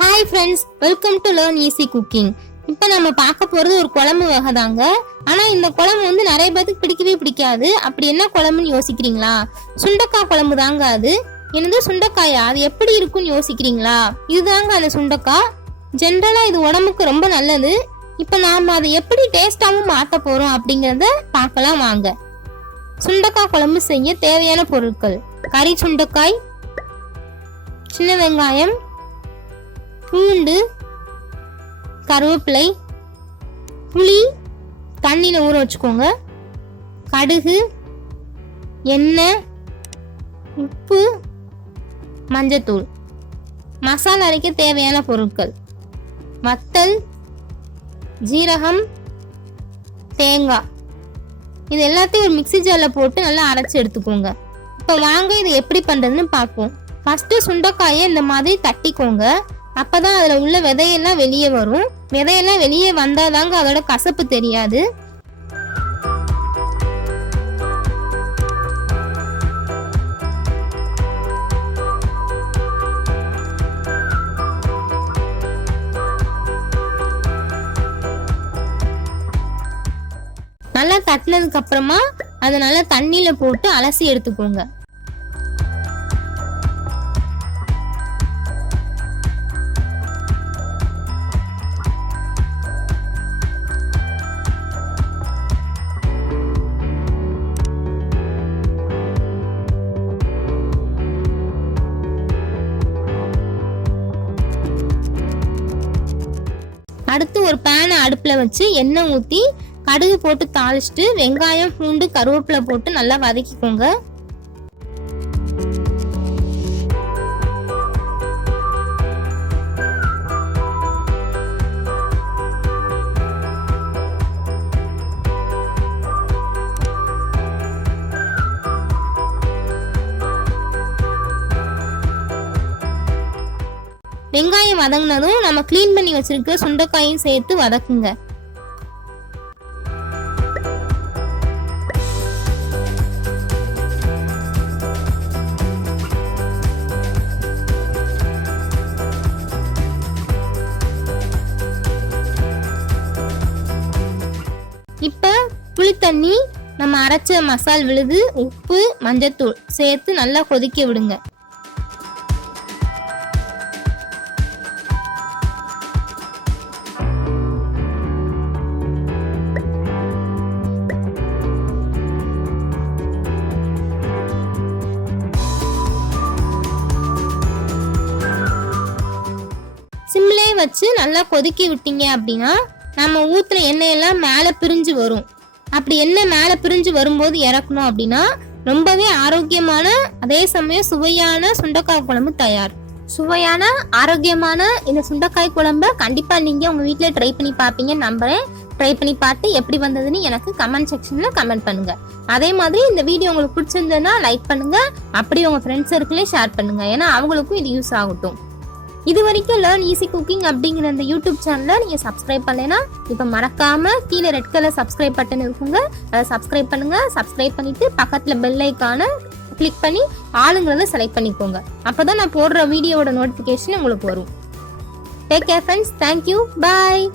Hi friends, welcome to learn easy cooking. இப்போ நம்ம பார்க்க போறது ஒரு குழம்பு வகை தாங்க. ஆனா இந்த குழம்பு நிறைய பேருக்கு பிடிக்கவே பிடிக்காது. அப்படி என்ன குழம்புன்னு யோசிக்கிறீங்களா? சுண்டக்காய் குழம்பு தாங்க அது. என்னது சுண்டக்காயா? அது எப்படி இருக்கும்னு யோசிக்கிறீங்களா? இதுதாங்க அந்த சுண்டக்காய். ஜென்ரலா இது உடம்புக்கு ரொம்ப நல்லது. இப்போ நாம அதை எப்படி டேஸ்டாவும் மாற்ற போறோம் அப்படிங்கறத பார்க்கலாம் வாங்க. சுண்டக்காய் குழம்பு செய்ய தேவையான பொருட்கள்: கறி சுண்டக்காய், சின்ன வெங்காயம், பூண்டு, கருவேப்பிலை, புளி தண்ணியில் ஊற வச்சுக்கோங்க, கடுகு, எண்ணெய், உப்பு, மஞ்சத்தூள். மசாலா அரைக்க தேவையான பொருட்கள்: வத்தல், ஜீரகம், தேங்காய். இது எல்லாத்தையும் ஒரு மிக்ஸி ஜாரில் போட்டு நல்லா அரைச்சி எடுத்துக்கோங்க. இப்போ வாங்க இது எப்படி பண்ணுறதுன்னு பார்ப்போம். ஃபஸ்ட்டு சுண்டைக்காயை இந்த மாதிரி தட்டிக்கோங்க. அப்பதான் அதில் உள்ள விதையெல்லாம் வெளியே வரும். விதையெல்லாம் வெளியே வந்தாதாங்க அதோட கசப்பு தெரியாது. நல்லா தட்டினதுக்கு அப்புறமா அதை நல்லா தண்ணியில போட்டு அலசி எடுத்துக்கோங்க. அடுத்து ஒரு பேனை அடுப்புல வச்சு எண்ணெய் ஊத்தி கடுகு போட்டு தாளிச்சிட்டு வெங்காயம், பூண்டு, கருவேப்பிலை போட்டு நல்லா வதக்கிக்கோங்க. வெங்காயம் வதங்கினதும் நம்ம கிளீன் பண்ணி வச்சிருக்க சுண்டைக்காயும் சேர்த்து வதக்குங்க. இப்ப புளித்தண்ணி, நம்ம அரைச்ச மசால் விழுது, உப்பு, மஞ்சத்தூள் சேர்த்து நல்லா கொதிக்க விடுங்க. சிம்லே வச்சு நல்லா கொதிக்க விட்டீங்க அப்படின்னா நம்ம ஊத்துன எண்ணெயெல்லாம் மேலே பிரிஞ்சு வரும். அப்படி எண்ணெய் மேலே பிரிஞ்சு வரும்போது இறக்கணும் அப்படின்னா ரொம்பவே ஆரோக்கியமான அதே சமயம் சுவையான சுண்டைக்காய் குழம்பு தயார். சுவையான ஆரோக்கியமான இந்த சுண்டைக்காய் குழம்பை கண்டிப்பா நீங்க உங்க வீட்டுல ட்ரை பண்ணி பார்ப்பீங்கன்னு நம்புறேன். ட்ரை பண்ணி பார்த்து எப்படி வந்ததுன்னு எனக்கு கமெண்ட் செக்ஷன்ல கமெண்ட் பண்ணுங்க. அதே மாதிரி இந்த வீடியோ உங்களுக்கு பிடிச்சிருந்ததுன்னா லைக் பண்ணுங்க. அப்படி உங்க ஃப்ரெண்ட்ஸ் சர்க்கிளையும் ஷேர் பண்ணுங்க. ஏன்னா அவங்களுக்கும் இது யூஸ் ஆகட்டும். இது வரைக்கும் லேர்ன் ஈஸி குக்கிங் அப்படிங்கிற அந்த யூடியூப் சேனலை நீங்கள் சப்ஸ்கிரைப் பண்ணலைன்னா இப்போ மறக்காம கீழே ரெட் கலர் சப்ஸ்கிரைப் பட்டன் இருக்குங்க, அதை சப்ஸ்கிரைப் பண்ணுங்க. சப்ஸ்கிரைப் பண்ணிட்டு பக்கத்தில் பெல் ஐக்கானை கிளிக் பண்ணி ஆளுங்கிறத செலக்ட் பண்ணிக்கோங்க. அப்போதான் நான் போடுற வீடியோவோட நோட்டிஃபிகேஷன் உங்களுக்கு வரும். Take care friends. தேங்க்யூ. பாய்.